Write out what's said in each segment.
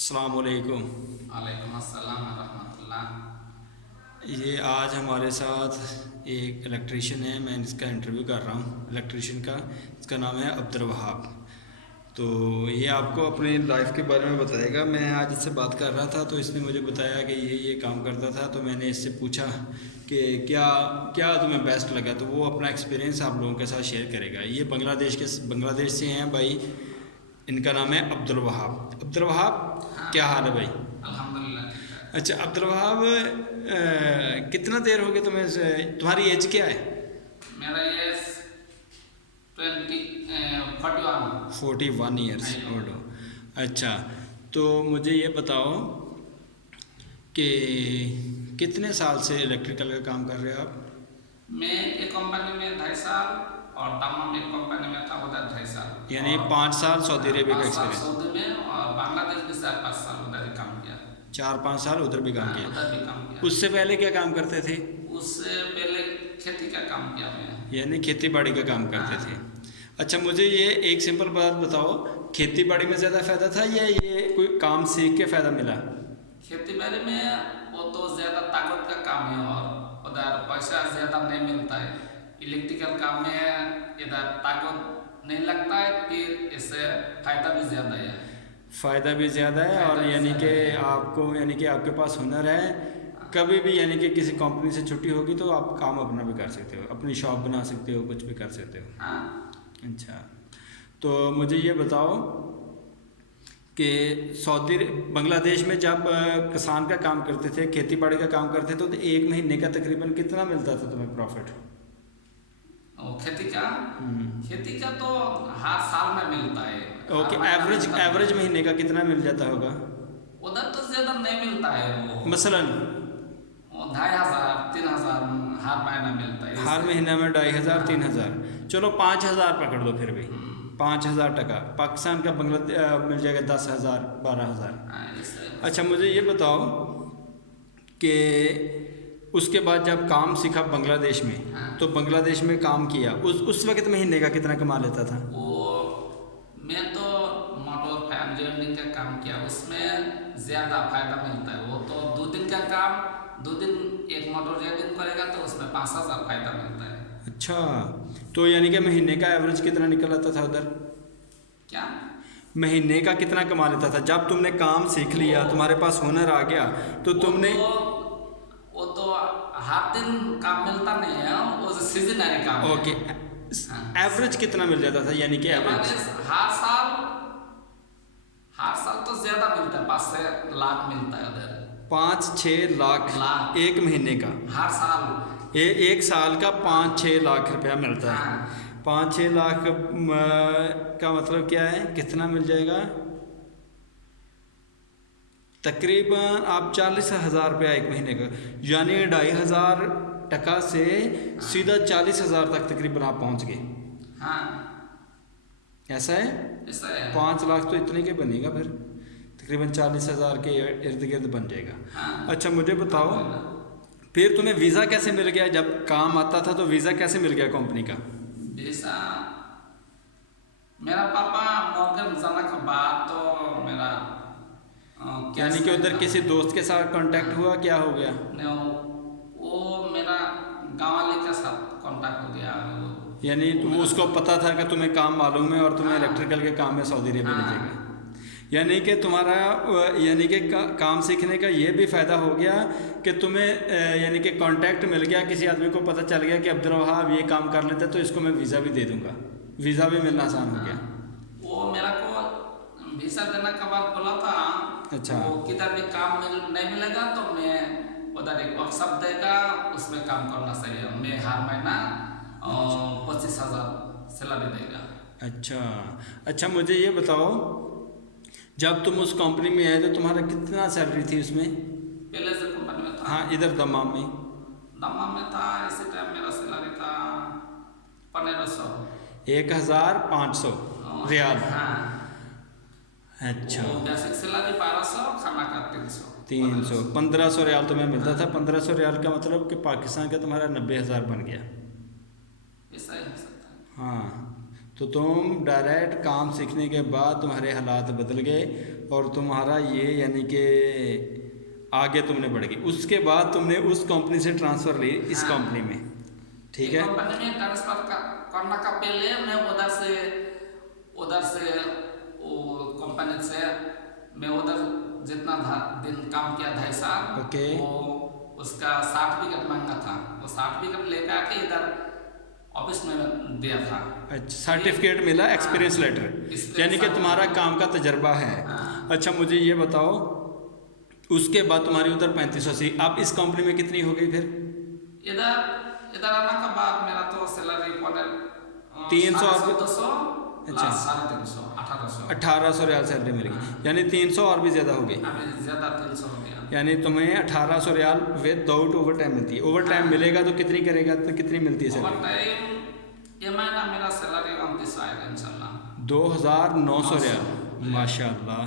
अस्सलाम वालेकुम। वालेकुम अस्सलाम रहमतुल्लाह। ये आज हमारे साथ एक इलेक्ट्रीशियन है, मैं इसका इंटरव्यू कर रहा हूँ इलेक्ट्रीशियन का। इसका नाम है अब्दुल वहाब। तो ये आपको अपनी लाइफ के बारे में बताएगा। मैं आज इससे बात कर रहा था तो इसने मुझे बताया कि ये काम करता था। तो मैंने इससे पूछा कि क्या क्या तुम्हें बेस्ट लगा, तो वो अपना एक्सपीरियंस आप लोगों के साथ शेयर करेगा। ये बांग्लादेश से हैं भाई। इनका नाम है अब्दुल वहाब। अब्दुल वहाब, हाँ, क्या हाल है भाई? अल्हम्दुलिल्लाह ठीक है। अच्छा अब्दुल वहाब, कितना देर हो गया तुम्हें तुम्हारी एज क्या है? मेरा ये 41। 41 ईयर्स ओल्ड हो। अच्छा, तो मुझे ये बताओ कि कितने साल से इलेक्ट्रिकल का काम कर रहे हो आप? मैं एक कंपनी में 2.5 साल और दमम एक कंपनी में था उधर 2.5 साल, यानी और 5 साल सऊदी अरेबिया का 5 साल एक्सपीरियंस। सऊदी में और बांग्लादेश भी 4-5 साल उधर ही काम किया। 4-5 साल उधर भी काम हाँ, किया। उधर भी काम किया। उससे पहले क्या काम करते थे? उससे पहले खेती का काम किया मैं। यानी खेती बाड़ी का काम करते हाँ। थे। अच्छा, मुझे ये एक सिंपल बात बताओ, खेती बाड़ी में ज़्यादा फ़ायदा था या ये कोई काम सीख के फ़ायदा मिला? खेती बाड़ी में वो तो ज़्यादा ताकत का काम है और उधर पैसा ज़्यादा नहीं मिलता है। इलेक्ट्रिकल काम में इधर ताकत नहीं लगता है, फिर इससे फ़ायदा भी ज़्यादा है। फ़ायदा भी ज़्यादा है और फ़ायदा भी यानी कि ज़्यादा है। आपको, यानी कि आपके पास हुनर है, कभी भी यानी कि किसी कंपनी से छुट्टी होगी तो आप काम अपना भी कर सकते हो, अपनी शॉप बना सकते हो, कुछ भी कर सकते हो। हाँ, अच्छा, तो मुझे ये बताओ कि बांग्लादेश में जब किसान का काम करते थे, खेती बाड़ी का काम करते थे, तो एक महीने का तकरीबन कितना मिलता था तुम्हें प्रॉफिट? और खेती का तो हर साल में मिलता है। ओके, हर महीना एवरेज मिलता है। एवरेज महीने का कितना मिल जाता होगा उधर तो ज़्यादा नहीं मिलता है वो मसलन? 2,500-3,000 हर महीना मिलता है हर इससे। महीना में 2,500 3,000, चलो 5,000 पकड़ दो फिर भी। हम्म, 5,000 टका पाकिस्तान का मिल जाएगा 10,000 12,000। हाँ, इससे अच्छा, मुझे ये बताओ कि उसके बाद जब काम सीखा बांग्लादेश में, हाँ। तो बांग्लादेश में काम किया, उस वक्त महीने का कितना कमा लेता था? वो मैं तो मोटर फैन जोड़ने का काम किया, उसमें ज़्यादा फायदा मिलता है। वो तो 2 दिन का काम, 2 दिन एक मोटर जोड़िंग करेगा तो उसमें 5,000 फायदा मिलता है। अच्छा, तो यानी कि महीने का एवरेज कितना निकल आता था उधर? क्या? महीने का कितना कमा लेता था जब तुमने काम सीख लिया, तुम्हारे पास हुनर आ गया तो तुमने? वो तो हर दिन काम मिलता नहीं है, वो सीजनरी काम है। ओके, हाँ। एवरेज कितना मिल जाता था, यानी कि एवरेज? हर साल तो ज्यादा मिलता है, 5 से लाख मिलता है उधर। 5-6 लाख लाख। एक महीने का? हर साल। एक साल का 5-6 लाख रुपया मिलता है। हाँ। 5-6 लाख का मतलब क्या है, कितना मिल जाएगा? तकरीबन आप 40,000 रुपया एक महीने का, यानी 2,500 टका से सीधा 40,000 तक तकरीबन आप पहुंच गए। हाँ, ऐसा है? ऐसा है। 5 लाख तो इतने के बनेगा, फिर तकरीबन 40,000 के इर्द गिर्द बन जाएगा। हाँ। अच्छा, मुझे बताओ फिर तुम्हें वीज़ा कैसे मिल गया? जब काम आता था तो वीज़ा कैसे मिल गया कंपनी का? जैसा मेरा पापा मॉर्गन जाना के बाद तो मेरा यानी कि उधर किसी दोस्त के साथ कांटेक्ट हुआ, क्या हो गया? वो मेरा गाँव वाले के साथ कांटेक्ट हो गया। यानी उसको पता था कि तुम्हें काम मालूम है और तुम्हें हाँ। इलेक्ट्रिकल के काम में सऊदी अरेबिया हाँ। भेजेगा। यानी कि तुम्हारा यानी कि काम सीखने का ये भी फ़ायदा हो गया कि तुम्हें यानी कि कांटेक्ट मिल गया, किसी आदमी को पता चल गया कि अब्दुल वहाब ये काम कर लेते तो इसको मैं वीज़ा भी दे दूँगा, वीज़ा भी मिलना आसान हो गया। वो मेरा को वीसा देने के बाद बोला था, अच्छा। वो किधर भी काम नहीं मिलेगा तो मैं उधर एक वर्कशॉप देगा, उसमें काम करना चाहिए। मैं हर महीना 25,000 सैलरी देगा। अच्छा। अच्छा, मुझे ये बताओ, जब तुम उस कंपनी में आए तो तुम्हारा कितना सैलरी थी उसमें? पहले से कंपनी में था। हाँ, इधर दमाम में। दमाम में था, इसी टाइम मेरा सैलरी था 1,500। 1,500 रियाल? हाँ। अच्छा। वो बेसिक सैलरी 1,200, खाना का 300। 300 1,500 रियाल तुम्हें मिलता था। 1,500 रियाल का मतलब कि पाकिस्तान का तुम्हारा 90,000 बन गया। ऐसा ही हो सकता है। हाँ, तो तुम डायरेक्ट काम सीखने के बाद तुम्हारे हालात बदल गए और तुम्हारा ये यानी कि आगे तुमने बढ़ गई। उसके बाद तुमने उस कंपनी से ट्रांसफ़र ली इस कंपनी में, ठीक है। कंपनी में ट्रांसफर करने का पहले मैं उधर से वो कंपनी से मैं उधर जितना दिन काम किया 2.5 साल, ओके। वो उसका सर्टिफिकेट मांगा था, वो सर्टिफिकेट लेकर आके इधर ऑफिस में दिया था। अच्छा, सर्टिफिकेट मिला, एक्सपीरियंस लेटर, यानी कि तुम्हारा काम का तजर्बा है। अच्छा, मुझे ये बताओ, उसके बाद तुम्हारी उधर 3580, अब इस कंपनी में कितनी हो गई फिर? इधर आने के बाद मेरा तो सैलरी 300 और 200, अच्छा 350, 1800 1800 रियाल सैलरी मिल गई, यानी 300 और भी ज़्यादा हो गई, अभी ज़्यादा 300 हो गया। यानी तुम्हें 1800 रियाल विदाउट ओवर टाइम मिलती है। ओवर टाइम मिलेगा तो कितनी करेगा, तो कितनी मिलती है ओवर सैलरी? टाइम ये महीना मेरा सैलरी 29 आएगा इंशाल्लाह, 2900 रियाल, माशाल्लाह।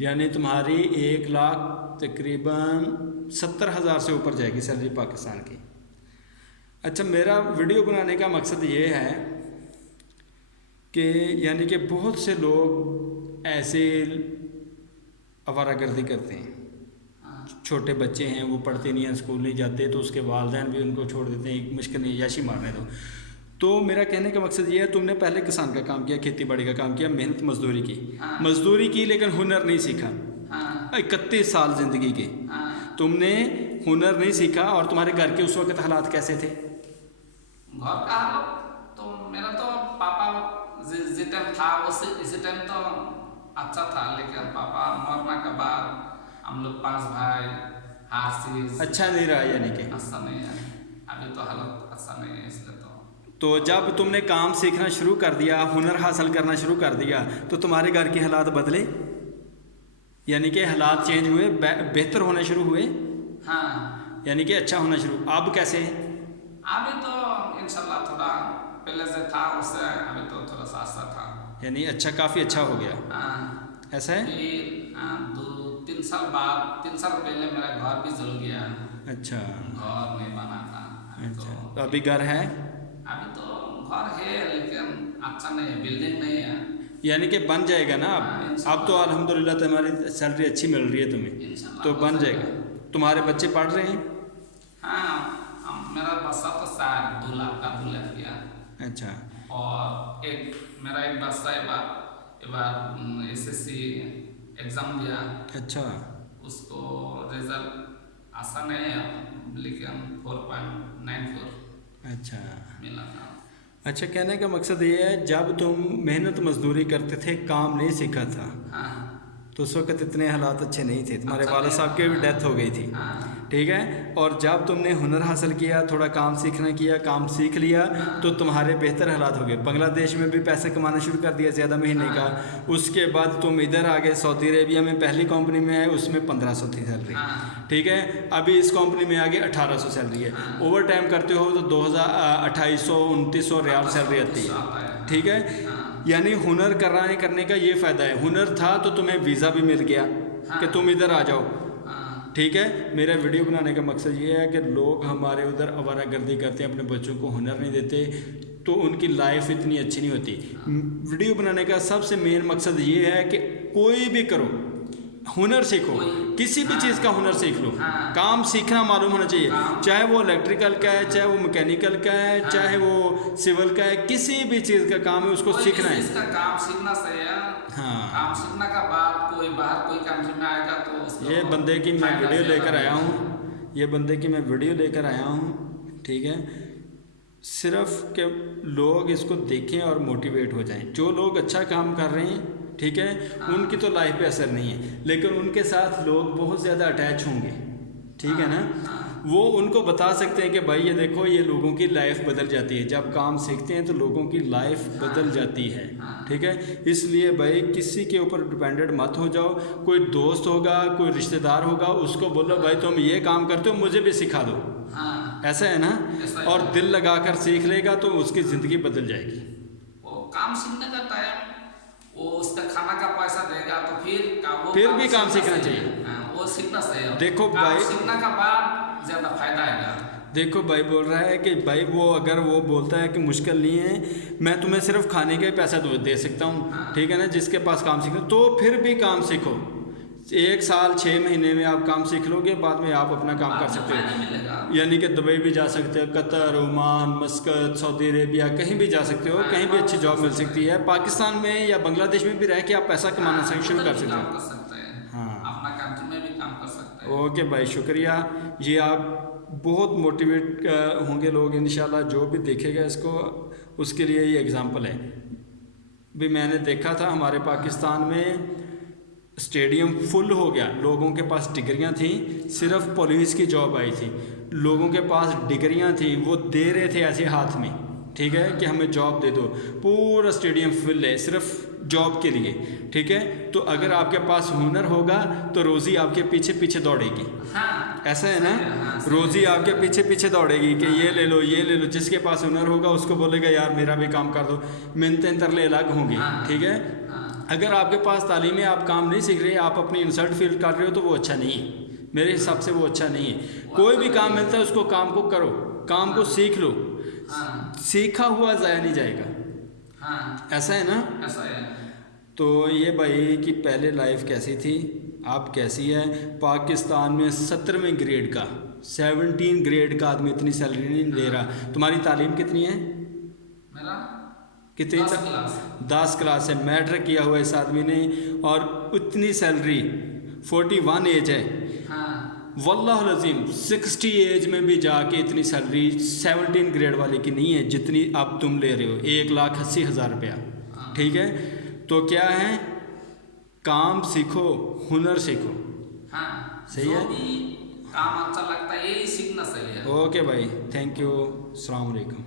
यानी तुम्हारी 1 लाख तकरीबन 70,000 से ऊपर जाएगी सैलरी पाकिस्तान की। अच्छा, मेरा वीडियो बनाने का मकसद ये है कि यानी कि बहुत से लोग ऐसे आवारागर्दी करते हैं, छोटे बच्चे हैं, वो पढ़ते नहीं हैं, स्कूल नहीं जाते, तो उसके वालिदैन भी उनको छोड़ देते हैं, मुश्किल नहीं, याशी मारने दो। तो मेरा कहने का मकसद ये है, तुमने पहले किसान का काम किया, खेती बाड़ी का काम किया, मेहनत मजदूरी की, मजदूरी की, लेकिन हुनर नहीं सीखा। 31 साल ज़िंदगी के तुमने हुनर नहीं सीखा, और तुम्हारे घर के उस वक्त हालात कैसे थे? घर का हालत तो मेरा तो पापा जिस टाइम था इसी टाइम तो अच्छा था, लेकिन पापा मरने के बाद हम लोग 5 भाई, हर चीज अच्छा नहीं रहा, यानी कि अच्छा नहीं है, अभी तो हालत अच्छा नहीं है, इसलिए तो जब तुमने काम सीखना शुरू कर दिया, हुनर हासिल करना शुरू कर दिया, तो तुम्हारे घर के हालात बदले, यानी कि हालात चेंज हुए, बेहतर होने शुरू हुए। हाँ, यानी कि अच्छा होना शुरू। अब कैसे? अभी तो इंशाल्लाह थोड़ा पहले से था उससे अभी तो थोड़ा सा अच्छा था, यानी अच्छा, काफ़ी अच्छा हो गया। हाँ, ऐसा है? 2-3 साल बाद, 3 साल पहले मेरा घर भी जल गया। अच्छा, घर नहीं बना था। अच्छा, तो अभी घर है? अभी तो घर है, लेकिन अच्छा नहीं है, बिल्डिंग नहीं है। यानी कि बन जाएगा ना अब तो अल्हम्दुलिल्लाह तुम्हारी सैलरी अच्छी मिल रही है तुम्हें, तो बन जाएगा। तुम्हारे बच्चे पढ़ रहे हैं? हाँ, मेरा बच्चा तो 2 लाख का 2 लाख किया। अच्छा, और मेरा एक बच्चा एक बार SSC एग्ज़ाम दिया। अच्छा, उसको रिजल्ट आसान नहीं है, लेकिन 4.94 अच्छा मिला था। अच्छा, कहने का मकसद ये है, जब तुम मेहनत मजदूरी करते थे, काम नहीं सीखा था, हाँ, तो उस वक्त इतने हालात अच्छे नहीं थे, तुम्हारे अच्छा वालिद साहब की भी डेथ हो गई थी, हाँ, ठीक है। और जब तुमने हुनर हासिल किया, थोड़ा काम सीखना किया, काम सीख लिया, तो तुम्हारे बेहतर हालात हो गए। बांग्लादेश में भी पैसे कमाना शुरू कर दिया ज़्यादा महीने का। उसके बाद तुम इधर आ गए, सऊदी अरेबिया में पहली कंपनी में आए, उसमें 1500 थी सैलरी, ठीक है। अभी इस कंपनी में आगे 1800 सैलरी है। ओवर टाइम करते हो तो 2800-2900 रियाल सैलरी आती है, ठीक है। यानी हुनर करने का ये फ़ायदा है। हुनर था तो तुम्हें वीज़ा भी मिल गया कि तुम इधर आ जाओ, ठीक है। मेरा वीडियो बनाने का मकसद ये है कि लोग हमारे उधर आवारागर्दी करते हैं, अपने बच्चों को हुनर नहीं देते, तो उनकी लाइफ इतनी अच्छी नहीं होती। वीडियो बनाने का सबसे मेन मकसद ये है कि कोई भी करो, हुनर सीखो, किसी भी चीज़ का हुनर सीख लो। काम सीखना मालूम होना चाहिए, चाहे वो इलेक्ट्रिकल का है, चाहे वो मैकेनिकल का है, चाहे वो सिविल का है, किसी भी चीज़ का काम है उसको सीखना है। इसका काम सीखना सही है। हाँ, काम सीखने का बाद कोई बाहर कोई कंट्री में आएगा तो उसको ये बंदे की मैं वीडियो लेकर आया हूँ, ये बंदे की मैं वीडियो लेकर आया हूँ, ठीक है। सिर्फ कि लोग इसको देखें और मोटिवेट हो जाएं। जो लोग अच्छा काम कर रहे हैं, ठीक है, उनकी तो लाइफ पे असर नहीं है, लेकिन उनके साथ लोग बहुत ज़्यादा अटैच होंगे, ठीक है ना। वो उनको बता सकते हैं कि भाई ये देखो, ये लोगों की लाइफ बदल जाती है। जब काम सीखते हैं तो लोगों की लाइफ बदल जाती है, ठीक है। इसलिए भाई किसी के ऊपर डिपेंडेंट मत हो जाओ। कोई दोस्त होगा, कोई रिश्तेदार होगा, उसको बोलो भाई तुम ये काम करते हो, मुझे भी सिखा दो, ऐसा है ना। और दिल लगाकर सीख लेगा तो उसकी ज़िंदगी बदल जाएगी। वो काम सीखने का टाइम वो उसका खाना का पैसा देगा तो फिर भी काम सीखना चाहिए। वो सीखना चाहिए। देखो काम भाई, सीखने का बाद ज़्यादा फायदा आएगा। देखो भाई बोल रहा है कि भाई वो अगर वो बोलता है कि मुश्किल नहीं है, मैं तुम्हें सिर्फ खाने का ही पैसा दे सकता हूँ, हाँ। ठीक है ना, जिसके पास काम सीखो तो फिर भी काम सीखो। 1 साल 6 महीने में आप काम सीख लोगे, बाद में आप अपना काम कर सकते फायदा हो। मिलेगा। यानी कि दुबई भी जा सकते हो, कतर, ओमान, मस्कत, सऊदी अरेबिया, कहीं भी जा सकते हो, कहीं भी अच्छी जॉब मिल सकती है। पाकिस्तान में या बांग्लादेश में भी रह के आप पैसा कमाना शुरू कर सकते काम हो। कर सकते हैं। हाँ। अपना कंट्री में भी काम कर सकते हैं। ओके भाई, शुक्रिया। ये आप बहुत मोटिवेट होंगे लोग इंशाल्लाह, जो भी देखेगा इसको उसके लिए ये एग्जांपल है। भी मैंने देखा था हमारे पाकिस्तान में स्टेडियम फुल हो गया, लोगों के पास डिग्रियां थी, सिर्फ पुलिस की जॉब आई थी, लोगों के पास डिग्रियां थी, वो दे रहे थे ऐसे हाथ में, ठीक है, कि हमें जॉब दे दो। पूरा स्टेडियम फुल है सिर्फ जॉब के लिए, ठीक है। तो अगर आपके पास हुनर होगा तो रोज़ी आपके पीछे पीछे दौड़ेगी। हाँ, ऐसा है ना, हाँ, रोज़ी आपके पीछे पीछे दौड़ेगी कि ये ले लो, ये ले लो। जिसके पास हुनर होगा उसको बोलेगा यार मेरा भी काम कर दो, मिन्नतें तरले अलग होंगी, हाँ। ठीक है। हाँ। अगर आपके पास तालीम है, आप काम नहीं सीख रहे, आप अपनी इंसल्ट फील कर रहे हो, तो वो अच्छा नहीं है, मेरे हिसाब से वो अच्छा नहीं है। कोई भी काम मिलता है उसको काम को करो, काम को सीख लो, हाँ। सीखा हुआ ज़ाया नहीं जाएगा। हाँ, ऐसा है ना। ऐसा है। तो ये भाई कि पहले लाइफ कैसी थी, आप कैसी है। पाकिस्तान में 17वें ग्रेड का, 17 ग्रेड का आदमी इतनी सैलरी नहीं ले रहा। तुम्हारी तालीम कितनी है? मेरा कितनी? 10 क्लास। 10 क्लास है, मैट्रिक किया हुआ इस आदमी ने, और इतनी सैलरी, 41 एज है। हाँ। वल्लाह लजीम 60 एज में भी जाके इतनी सैलरी 17 ग्रेड वाले की नहीं है जितनी अब तुम ले रहे हो, 1,80,000 रुपया, हाँ। ठीक है। तो क्या है, काम सीखो, हुनर सीखो। हाँ, सही जो है? भी काम अच्छा लगता है यही सीखना सही है। ओके भाई, थैंक यू, अस्सलाम वालेकुम।